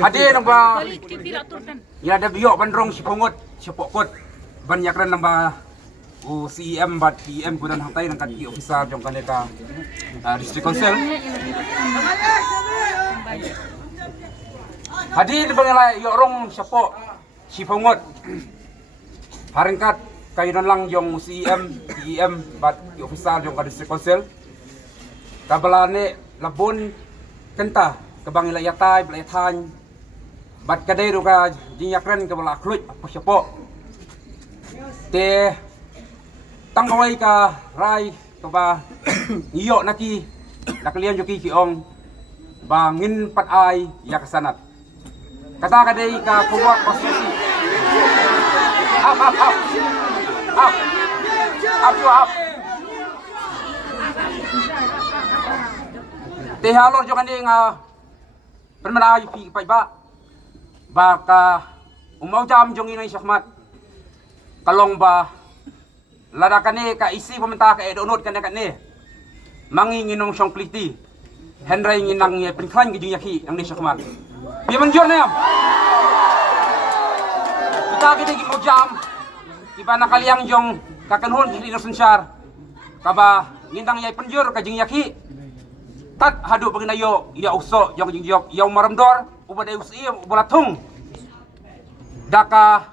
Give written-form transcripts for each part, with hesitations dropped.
Hadir namba ya ada biok bandrong si pongot si pokot banyak ran namba CEM bat PM kudan hantai nang kaki officer jong kaneka district council hadir bangala yorong siapa si pongot haringkat kainan lang jong CEM PM bat officer jong district council kabalane labon kenta kabang ilayatay belayatan bat kadai ruka jinyakran kabala kluj apa siapa te tanggawai ka rai kaba iyo naki nakalian joki kiong bangin pat ay ya kasanat kata kadai ka kuwak posisi up te halor jo kani nga permana pi pai baka umaw jam jong inay syakmat kalong ba lada kani ka isi pementa ka edonot kani kani manginginong syong pliti henry nginang ye prinklan gijing yaki ang ni syakmat pi menjur na yam kita gidi gi jam iba nakaliang jong kakanhon di inosensyar kaba ngintang yay penjur kajing yaki tat hadu paginayo ya uso jong jingjok yaw maramdor ubada usim ubalatung daka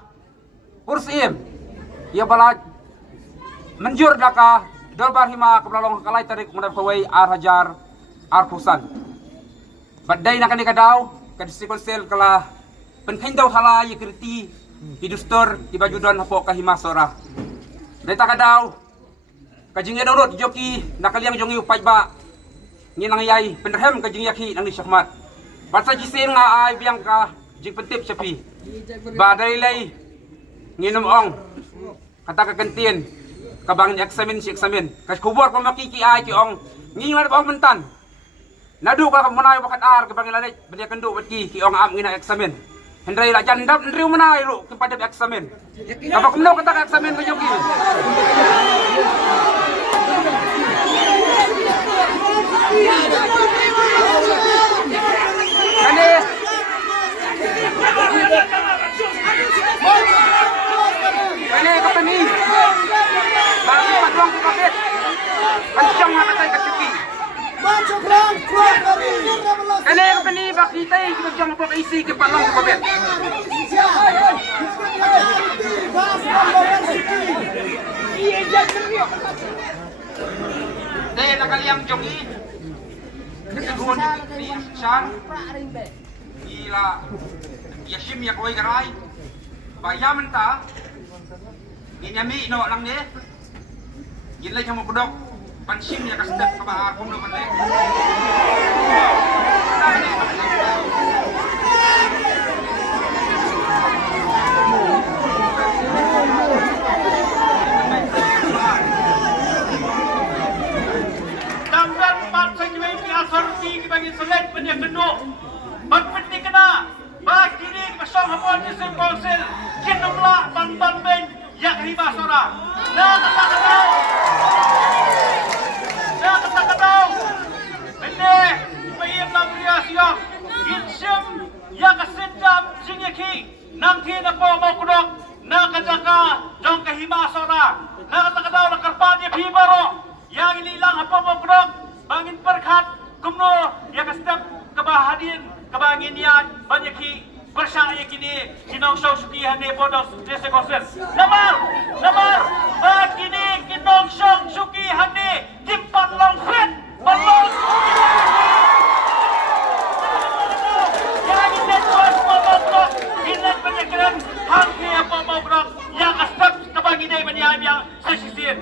ursim ya balad menjur daka dorbar hima kebelalong kalai tarik mudab kawai ar hajar ar pusan badai nakani kadaw kadisi konsel kala penhendaw hala yikriti hidustor tibajudon hapo kahima sora deta kadaw kajing edorot joki nakaliang jongi upay ba nginang yay penderhem ka jing yaki nang ni syakmat basa jisin nga ay biang ka jing pentip sapi badai lay nginom ong kata kagantian kabangin eksamen si eksamen kas kubur ko makiki ay ki ong ngingan ba mentan nadu ka munay bakat ar kabangin lanit banya kendo batki ki ong am ngina eksamen hendrai la jandap ndriu munay ru kepada eksamen apa kumno kata ka eksamen ko joki Kani kapani bagi paduang di kapit pancang matay kasipi kani kapani bakitay pancang po kaisi ke palong di kapit dahil nakaliang jogi keteguan di Syar ila yashim ya kawai garay bayaman ta ninyami no lang ni gilay yung mapudok pansim ya kasdap kabahakong naman na tamdan pat sa kiway kiasorti kibagin sulit panyang gano magpindi ka na bakinig masyong hapon ni St. Council kinumla banbanben yak hibasora nakatakataw hindi mayim lang riyasyo insim yakasindam sinyaki nang kinapo mokudok nakadaka jong kahibasora nakatakataw nakarpanya hibaro yang ililang hapo mokudok bangin perkat kumno yakastep kabahadin kabangin yan banyaki bersaya kini sinong show sukihan ni bodos desa konser lamar bagini kinong show sukihan ni timpan long fred balong yang ini tuan pemotong ini penyekiran hangnya pemotong yang astap kabangin ay banyayam yang sesisir